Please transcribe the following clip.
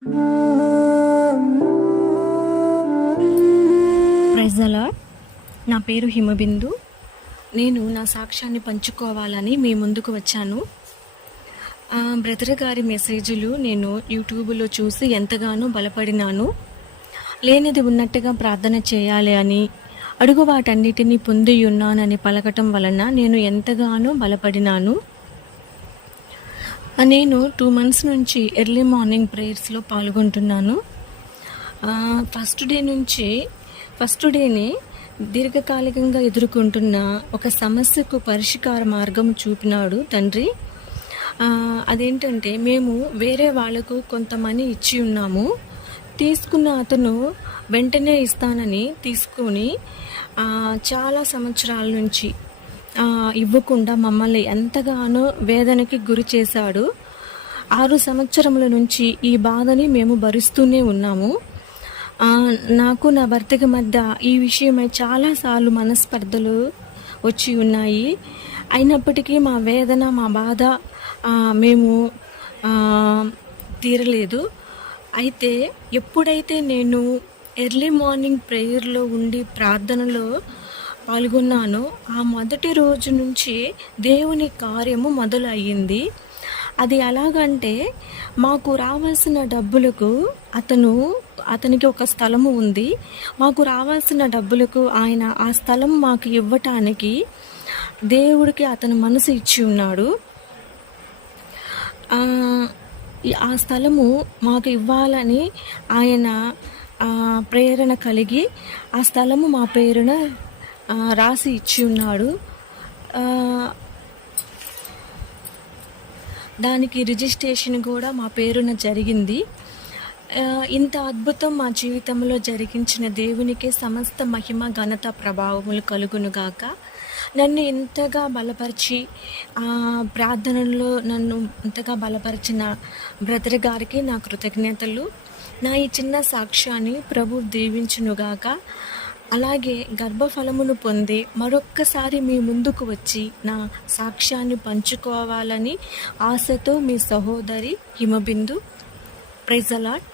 Praise the lord. నా పేరు హిమబిందు. నేను నా సాక్ష్యాన్ని పంచుకోవాలని మీ ముందుకు వచ్చాను. బ్రదర్ గారి మెసేజ్లు నేను యూట్యూబ్లో చూసి ఎంతగానో బలపడినాను. లేనిది ఉన్నట్టుగా ప్రార్థన చేయాలి అని, అడుగు వాటన్నిటినీ పొంది ఉన్నానని పలకటం వలన నేను ఎంతగానో బలపడినాను. నేను 2 months నుంచి ఎర్లీ మార్నింగ్ ప్రేయర్స్లో పాల్గొంటున్నాను. ఫస్ట్ డేనే దీర్ఘకాలికంగా ఎదుర్కొంటున్న ఒక సమస్యకు పరిష్కార మార్గం చూపినాడు తండ్రి. అదేంటంటే, మేము వేరే వాళ్ళకు కొంత మనీ ఇచ్చి ఉన్నాము. తీసుకున్న అతను వెంటనే ఇస్తానని తీసుకొని చాలా సంవత్సరాల నుంచి ఇవ్వకుండా మమ్మల్ని ఎంతగానో వేదనకి గురి చేశాడు. 6 సంవత్సరముల నుంచి ఈ బాధని మేము భరిస్తూనే ఉన్నాము. నాకు నా భర్తకి మధ్య ఈ విషయమై చాలాసార్లు మనస్పర్ధలు వచ్చి ఉన్నాయి. అయినప్పటికీ మా వేదన, మా బాధ మేము తీరలేదు. అయితే ఎప్పుడైతే నేను ఎర్లీ మార్నింగ్ ప్రేయర్లో ఉండి ప్రార్థనలో పాల్గొన్నానో, ఆ మొదటి రోజు నుంచి దేవుని కార్యము మొదలు అయ్యింది. అది ఎలాగంటే, మాకు రావాల్సిన డబ్బులకు అతనికి ఒక స్థలము ఉంది. మాకు రావాల్సిన డబ్బులకు ఆయన ఆ స్థలం మాకు ఇవ్వటానికి దేవుడికి అతను మనసు ఇచ్చి ఉన్నాడు. ఆ స్థలము మాకు ఇవ్వాలని ఆయన ప్రేరణ కలిగి ఆ స్థలము మా పేరున రాసి ఇచ్చి ఉన్నాడు. దానికి రిజిస్ట్రేషన్ కూడా మా పేరున జరిగింది. ఇంత అద్భుతం మా జీవితంలో జరిగించిన దేవునికే సమస్త మహిమ, ఘనత, ప్రభావములు కలుగునుగాక. నన్ను ఇంతగా బలపరిచి ప్రార్థనలో నన్ను ఇంతగా బలపరిచిన బ్రదర్ గారికి నా కృతజ్ఞతలు. నా ఈ చిన్న సాక్ష్యాన్ని ప్రభు దీవించునుగాక. అలాగే గర్భఫలమును పొంది మరొక్కసారి మీ ముందుకు వచ్చి నా సాక్ష్యాన్ని పంచుకోవాలని ఆశతో మీ సహోదరి హిమబిందు. Praise the lord.